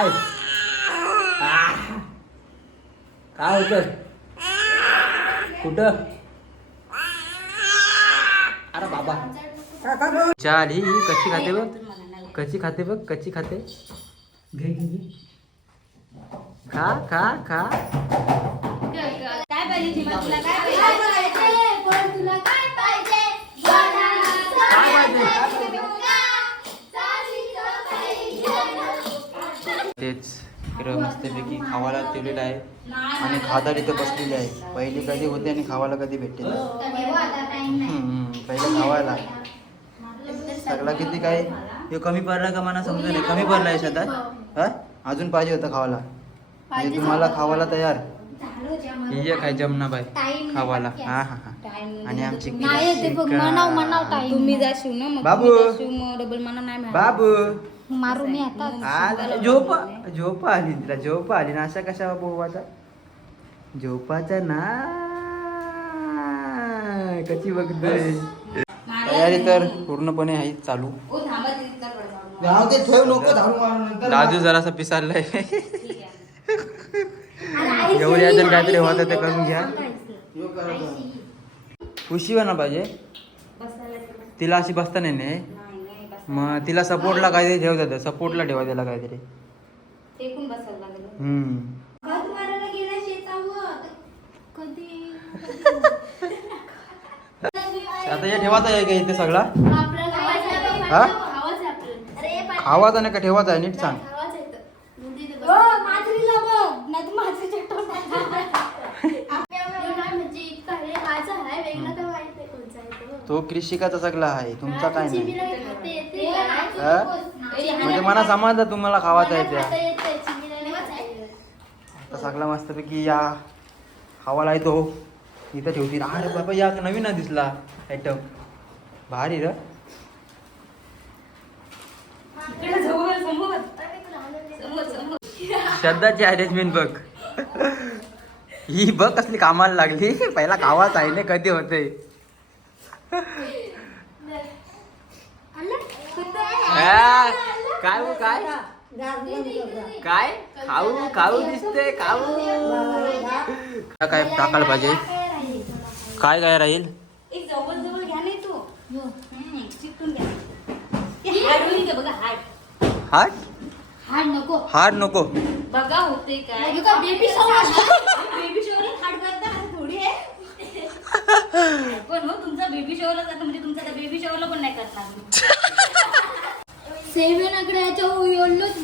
काय. काय होत कुठं? अरे बाबा. चाल ही कशी खाते बघ. कशी खाते बघ कशी खाते. घे घे घे. खा खा खा. काय पाहिजे जीवा? तुला काय पाहिजे? तेच इकडं मस्तपैकी खावाला ठेवलेलं आहे. आणि खादाड इथं बसलेली आहे पहिली कधी होते आणि खावाला कधी भेटते पहिलं खावायला. सगळा किती काय हे कमी पडला का मला समजलं नाही. कमी पडला आहे शेतात. हा? अजून पाहिजे होतं खावाला म्हणजे तुम्हाला खावाला तयार. ये काय जमना बाय खावाला हा हा हा. आणि आमची नाही ते बघ तुम्ही ना बाबू. डबल नाही. बाबू. मारू मी आता. आज झोप झोप आली तिला झोप आली. ना अशा कशा पोवाचा झोपाचा ना. कशी बघतोय? तयारी तर पूर्णपणे आहे चालू. राजू जरासा पिसारलाय एवढी अजून काहीतरी होतं ते करून घ्या. उशी ना पाहिजे. तिला अशी बसता नाही मग तिला सपोर्टला काहीतरी ठेवतात सपोर्टला ठेवा त्याला काहीतरी. टेकून बसायला लागलं. हम्म. खत मारायला गेला शेतावर. कधी? आता हे ठेवायचा आहे का इथे सगळा? आपल्याला हा? खावाचा नाही का? ठेवायचा आहे. नीट सांग. ओ, माजरीला बघ. नाही तर माजरीच्या तो कृषिकाचा सगळा आहे. तुमचा काय नाही. हा? म्हणजे मला समजलं तुम्हाला खावाचा आहे त्या. आता सगळा मस्तपैकी या खावाला येतो. इथं ठेवतील. अरे बाबा या नवीन दिसला आयटम भारी र. श्रद्धाची अरेंजमेंट बघ. ही बघ कसली कामाला लागली. पहिला खावाच आहे ना कधी होते काय हो, काय? काय? खाऊ खाऊ दिसते खाऊ. काय टाकायला पाहिजे? काय काय राहील? एक जवळ जवळ घ्या नाही तू. हम्म, चिकटून घ्या. ते हाड होईल का बघा हाड. हाट हाड नको. हाट नको. बघा होते काय. काय बेबी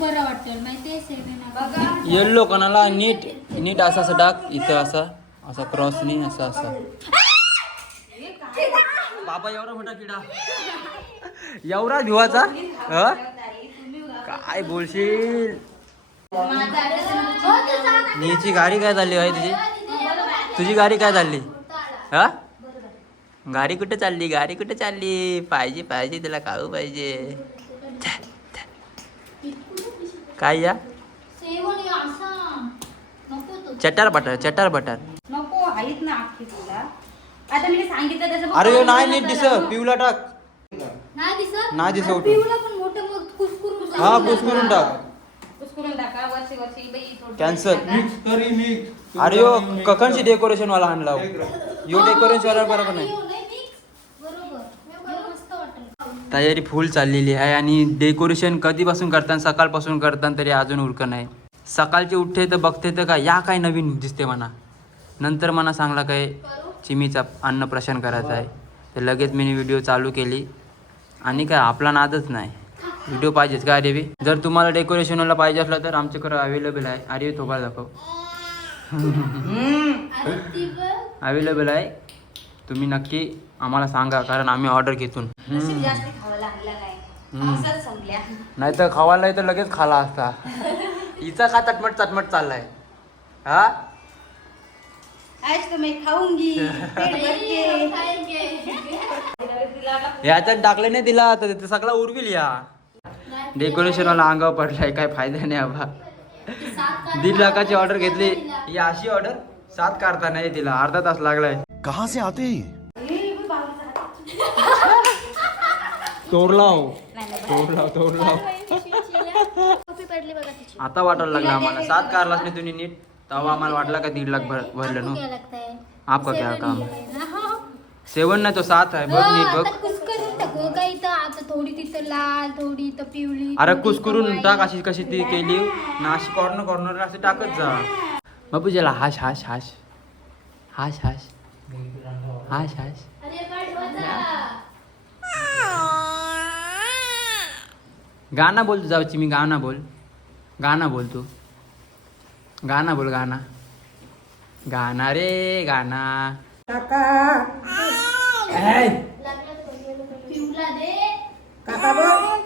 बरं वाटेल माहितीये सेवेना बघा. येल्लो कोणाला? नीट नीट असं असं टाक इथं असा असा क्रॉसनी असं असं. बाबा एवढा मोठा किडा. एवढा भिवाचा? ह? काय बोलशील? नीची गाडी काय चालली भाई तुझी? तुझी गाडी काय चालली? हा गाडी कुठे चालली? गाडी कुठे चालली? पाहिजे पाहिजे तुला खाऊ पाहिजे. काय या सेवन असा नको तो चटार बटर चटार बटर नको आहेत ना अख्खी तुला आता मी सांगितलं त्याचं अरे नाही नीट दिस. पिवला टाक नाही दिसत नाही दिसत उठून. पिवळं पण मोठं मग कुसकुरून हा टाक कुस्करून टाका वर्षी वर्षी बाई थोडं Cancel. टाका. तरी मी अरे यो ककनची डेकोरेशन वाला आणला हो. यो डेकोरेशन वाला बरोबर नाही बरोबर हे मस्त वाटेल तयारी फुल चाललेली आहे आणि डेकोरेशन कधीपासून करतात सकाळपासून करतात तरी अजून उरकं नाही. सकाळचे उठते तर बघते तर काय या काय नवीन दिसते म्हणा. नंतर मला सांगला काय चिमीचा अन्नप्राशन करायचा आहे. तर लगेच मी व्हिडिओ चालू केली. आणि काय आपला नादच नाही. व्हिडिओ पाहिजेच का अरे बी? जर तुम्हाला डेकोरेशनला पाहिजे असलं तर आमच्याकडे अवेलेबल आहे. अरे थोबाड दाखव. अवेलेबल आहे. तुम्ही नक्की आम्हाला सांगा कारण आम्ही ऑर्डर घेतून. नशीब जास्त काय. असंच संपल्या. नाही तर तर लगेच खाला असता. हिचा का चटमट चटमट चाललाय? हा? आज तर मी खाऊंगी. ह्याच्यात टाकले नाही तिला तर ते सगळा उरविल या. डेकोरेशन वाला अंगावर पडलाय काय फायदा नाही आबा दीड लाखाची ऑर्डर घेतली. ही अशी ऑर्डर सात काढता नाही तिला अर्धा तास लागलाय. कहाँ से आते हैं? तोडला तोडला कॉफी पडली बघा तिची आता वाटायला लागलं आम्हाला सात कारलाच नाही तुम्ही नीट। तेव्हा आम्हाला वाटलं का दीड लाख भर भरलं आपको ना लगता है? आपका क्या काम? ना? सेवन नाही तो सात आहे बघ नीट आता बघ कुस्करून टाकू का इथं आता थोडी तिथं लाल थोडी इथं पिवळी अरे थोडी कुस इथं करून. टाक अशी कशी ती केली। ना अशी कॉर्नर कॉर्नर अशी टाकत जा। बाबू ज्याला हाश हाश हाश। हाश हाश। हाश हाश अरे पाठवायचा. गाणं बोल जाऊची मी गाणं बोल. गाणं बोल तू. गाणं बोल गाणं. गाणं रे गाणं. पिवळा दे. काका बोल.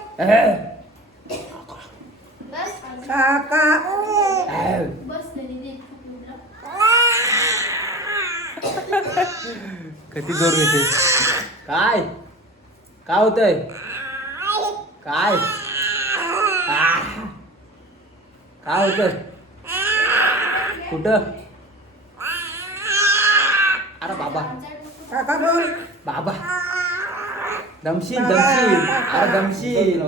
बस. काका बस तरी दे पिवळा. किती जोर घेते काय काय होतंय काय काय होत कुठं अरे बाबा बाबा दमशील दमशील अरे दमशील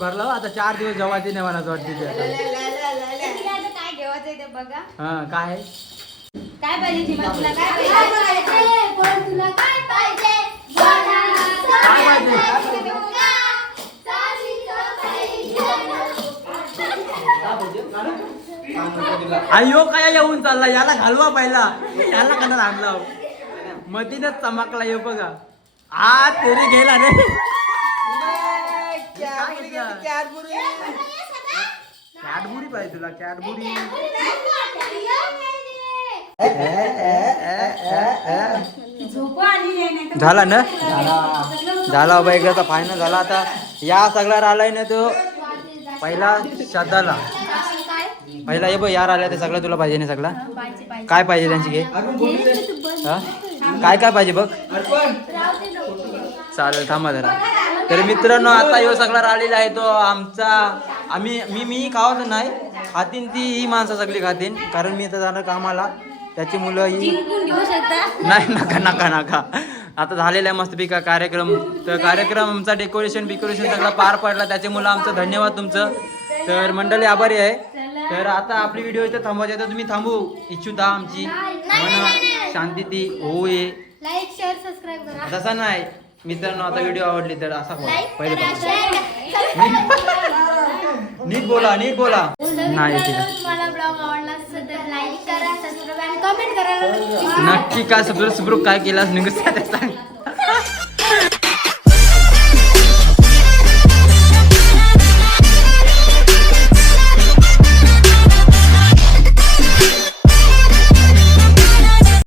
भरला हो, आता चार दिवस जेवायची नाही मला असं वाटते ती आता. तिला आता काय ठेवायचंय ते बघा? हा काय? काय पाहिजे तुला काय पाहिजे? काय पाहिजे? बोला. काय पाहिजे? अयो काय येऊन चालला याला घालवा पहिला. याला कसा आणला? मधीनच चमकला येऊ बघा. आ तेरी गेला रे. कॅडबुरी. पाहिजे तुला कॅडबुरी. झोप आली आहे नाही तर झाला ना? झाला बाबा एकदा फायनल झाला आता. या सगळा आलाय ना तो. पहिला शब्दाला पहिला ये बघ यार आल्या ते सगळं तुला पाहिजे ना सगळा काय पाहिजे त्यांची घे? हा? काय काय पाहिजे बघ? चालेल थांबा जरा. तर मित्रांनो आता यो सगळा राहिलेला आहे तो आमचा. आम्ही मी मी खावत नाही. खातीन ती ही माणसं सगळी खातीन. कारण मी आता जाणार कामाला. त्याची मुलं ही नाही नका नका नका. आता झालेला आहे मस्तपैकी कार्यक्रम तर कार्यक्रम आमचा डेकोरेशन बिकोरेशन सगळं पार पडला. त्याचे मुलं आमचं धन्यवाद तुमचं. तर मंडळी आभारी आहे. तर आता आपली व्हिडिओ इथे थांबवायची तर तुम्ही थांबू इच्छुता आमची. मन शांती ती होऊ ये लाईक शेअर सबस्क्राईब करा. तसा नाही मित्रांनो आता व्हिडिओ आवडली तर असा बोला पहिले बोला. नीट बोला नीट बोला नाही मित्रांनो, ठीक आहे. तुम्हाला ब्लॉग आवडला असेल तर लाईक करा सबस्क्राईब आणि कमेंट करायला विसरू नका. नक्की काय सबस्क्राईब काय केलास निघत सांग